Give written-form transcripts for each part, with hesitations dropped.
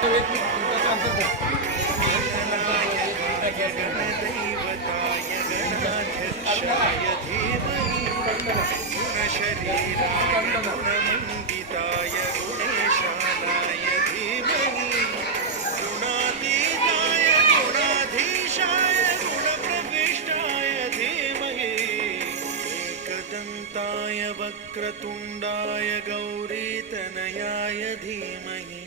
गुणशरीराय गुणेशानाय धीमहि गुणातीताय गुणाधीशाय गुणप्रविष्टाय धीमहि एकदन्ताय वक्रतुण्डाय गौरीतनयाय धीमहि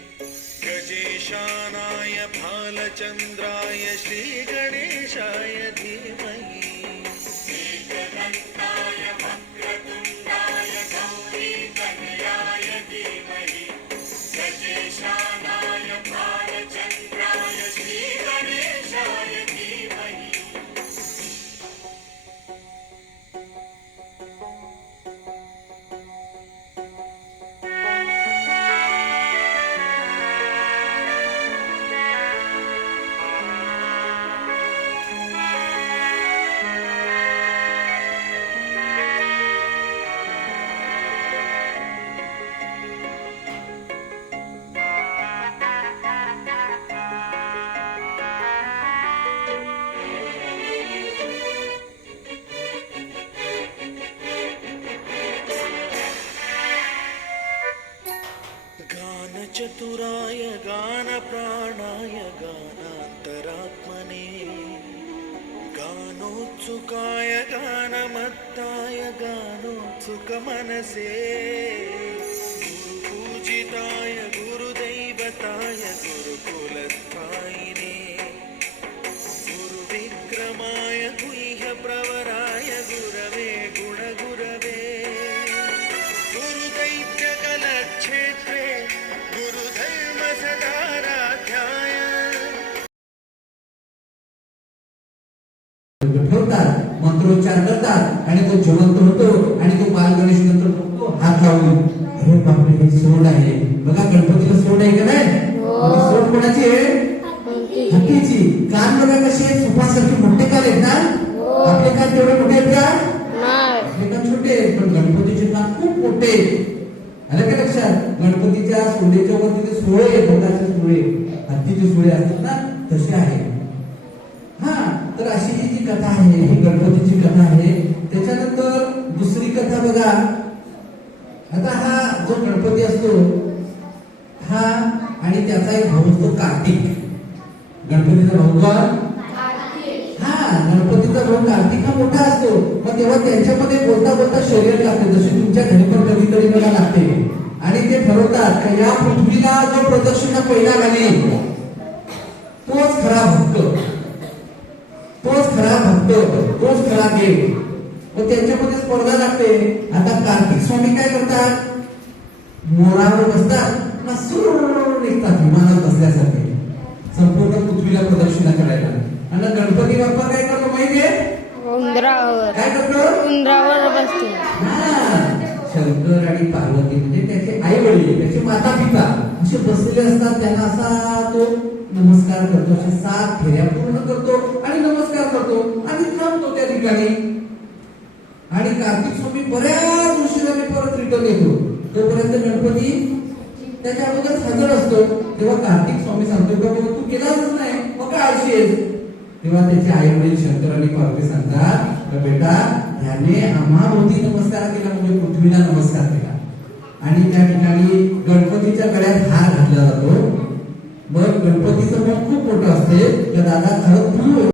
गजेशानाय भालचन्द्राय श्रीगणेशाय धीमहि एकदन्ताय वक्रतुण्डाय गौरीतनयाय धीमहि गजेशानाय भालचन्द्राय श्रीगणेशाय धीमहि चतुराय गानप्राणाय गानान्तरात्मने गानोत्सुकाय गानमत्ताय गानोत्सुकमनसे गुरुपूजिताय गुरुदैवताय गुरुकुलस्थायिने गुरुविक्रमाय गुह्यप्रवराय गुरवे गुणगुरवे गुरुदैत्यकलक्षेत्रे गुरुधर्म सदाराध्याय ठेवतात, मंत्रोच्चार करतात आणि तो जिवंत होतो आणि तो बाल गणेश नंतर बघतो हात लावून, अरे बापरे हे सोंड आहे बघा, गणपतीला सोंड आहे का नाही? सोंड कोणाची आहे? हत्तीची. कान बघा कसे सुपासारखे मोठे कान आहेत ना? आपले कान तेवढे मोठे आहेत का? आपले कान छोटे आहेत, पण गणपतीचे कान खूप मोठे आहेत. आलं का लक्षात? गणपतीच्या सोंडेच्या वरती ते सोळे आहेत, बोटाचे सोळे, हत्तीचे सोळे असतात ना, तसे आहे. हा, तर अशी ही जी कथा आहे ही गणपतीची कथा आहे. त्याच्यानंतर दुसरी कथा बघा. आता हा जो गणपती असतो हा आणि त्याचा एक भाऊ असतो कार्तिक. गणपतीचा भाऊ कोण? हा, गणपतीचा भाऊ कार्तिक हा मोठा असतो. मग तेव्हा त्यांच्यामध्ये बोलता बोलता शर्यत लागते, जशी तुमच्या घरी पण कधीतरी बघा लागते. आणि ते ठरवतात की या पृथ्वीला जो प्रदक्षिणा पहिला घालेल तोच खरा भक्त, तोच खरा देव. मग त्यांच्यामध्ये स्पर्धा लागते. आता कार्तिक स्वामी काय करतात? मोरावर बसतात, निघतात विमानात बसल्यासारखे संपूर्ण पृथ्वीला प्रदक्षिणा करायला. आणि गणपती बाप्पा काय करतो माहितीये? काय करतो? उंदरावर बसतो. शंकर आणि पार्वती म्हणजे त्याचे आई वडील, त्याचे माता पिता असे बसलेले असतात. त्यांना असा तो नमस्कार करतो, अशा 7 फेऱ्या पूर्ण करतो आणि नमस्कार करतो आणि थांबतो त्या ठिकाणी. आणि कार्तिक स्वामी बऱ्याच उशिराने परत रिटर्न येतो. तोपर्यंत गणपती त्याच्या अगोदर हजर असतो. तेव्हा कार्तिक स्वामी सांगतो बाबा तू केलाच नाही, मग काय आळशीस? तेव्हा त्याचे आई वडील शंकर आणि पार्वती सांगतात बेटा ह्याने आम्हाभोवती नमस्कार केला म्हणजे पृथ्वीला नमस्कार केला. आणि त्या ठिकाणी गणपतीच्या गळ्यात हार घातला जातो. मग गणपतीचं मन खूप मोठं असते. दादा खरं